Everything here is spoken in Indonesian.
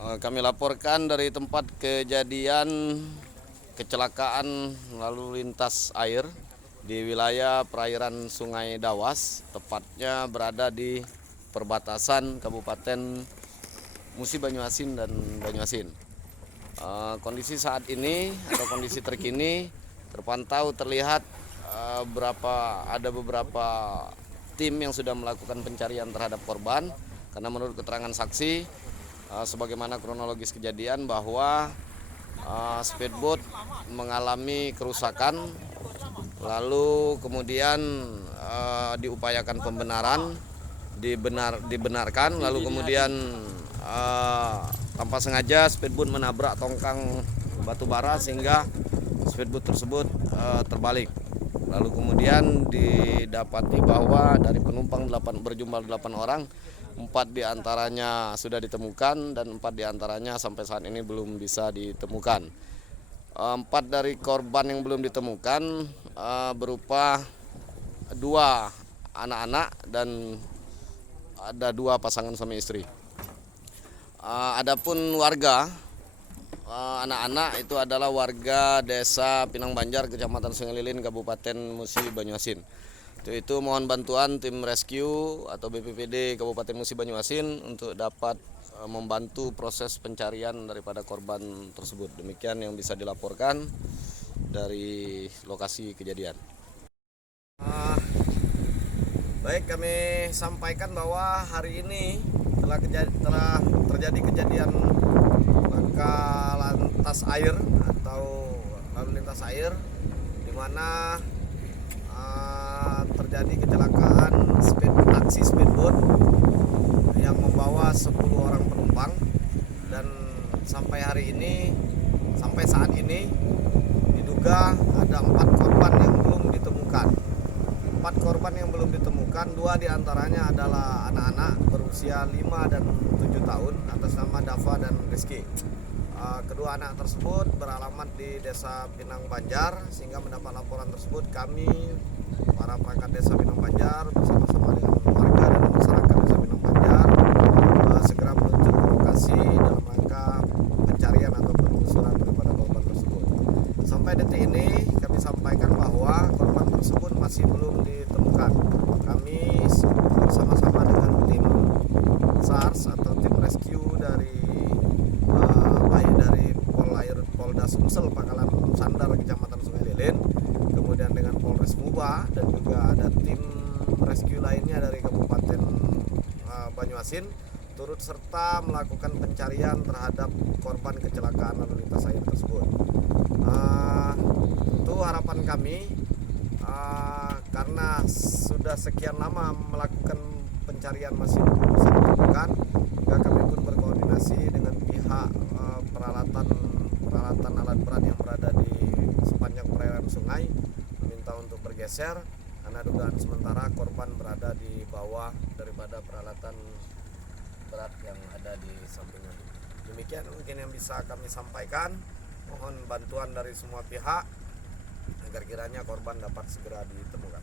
Kami laporkan dari tempat kejadian kecelakaan lalu lintas air di wilayah perairan Sungai Dawas, tepatnya berada di perbatasan Kabupaten Musi Banyuasin dan Banyuasin. Kondisi saat ini atau kondisi terkini terpantau terlihat ada beberapa tim yang sudah melakukan pencarian terhadap korban, karena menurut keterangan saksi sebagaimana kronologis kejadian bahwa speedboat mengalami kerusakan, lalu kemudian diupayakan pembenaran, dibenarkan, lalu kemudian tanpa sengaja speedboat menabrak tongkang batu bara sehingga speedboat tersebut terbalik. Lalu kemudian didapati bahwa dari penumpang berjumlah 8 orang, 4 diantaranya sudah ditemukan dan 4 diantaranya sampai saat ini belum bisa ditemukan. 4 dari korban yang belum ditemukan berupa 2 anak-anak dan ada 2 pasangan suami istri. Adapun warga, anak-anak itu adalah warga desa Pinang Banjar, Kecamatan Sungai Lilin, Kabupaten Musi Banyuasin. Itu mohon bantuan tim rescue atau BPBD Kabupaten Musi Banyuasin untuk dapat membantu proses pencarian daripada korban tersebut. Demikian yang bisa dilaporkan dari lokasi kejadian. Baik, kami sampaikan bahwa hari ini telah terjadi kejadian laka lantas air atau lalu lintas air, di mana terjadi kecelakaan taksi speedboat yang membawa 10 orang penumpang, dan sampai saat ini diduga ada 4 korban yang belum ditemukan. 4 korban yang belum ditemukan, 2 diantaranya adalah anak-anak berusia 5 dan 7 tahun atas nama Dava dan Rizky. Kedua anak tersebut beralamat di Desa Pinang Banjar, sehingga mendapat laporan tersebut kami para perangkat Desa Pinang Banjar bersama-sama dengan warga dan masyarakat Desa Pinang Banjar segera menuju ke lokasi dalam rangka pencarian atau penelusuran kepada korban tersebut. Sampai detik ini kami sampaikan bahwa korban tersebut masih belum ditemukan. Kami bersama-sama dengan tim SARS atau tim rescue dari Polda Sumsel Pangkalan Sandar Kecamatan Sungai Lilin, kemudian dengan Polres Muba, dan juga ada tim rescue lainnya dari Kabupaten Banyuasin turut serta melakukan pencarian terhadap korban kecelakaan lalu lintas air tersebut. Itu harapan kami, karena sudah sekian lama melakukan pencarian masih belum bisa ditemukan, maka kami pun berkoordinasi dengan pihak peralatan alat berat yang berada di sepanjang perairan sungai, meminta untuk bergeser karena dugaan sementara korban berada di bawah daripada peralatan berat yang ada di sampingnya. Demikian mungkin yang bisa kami sampaikan. Mohon bantuan dari semua pihak agar kiranya korban dapat segera ditemukan.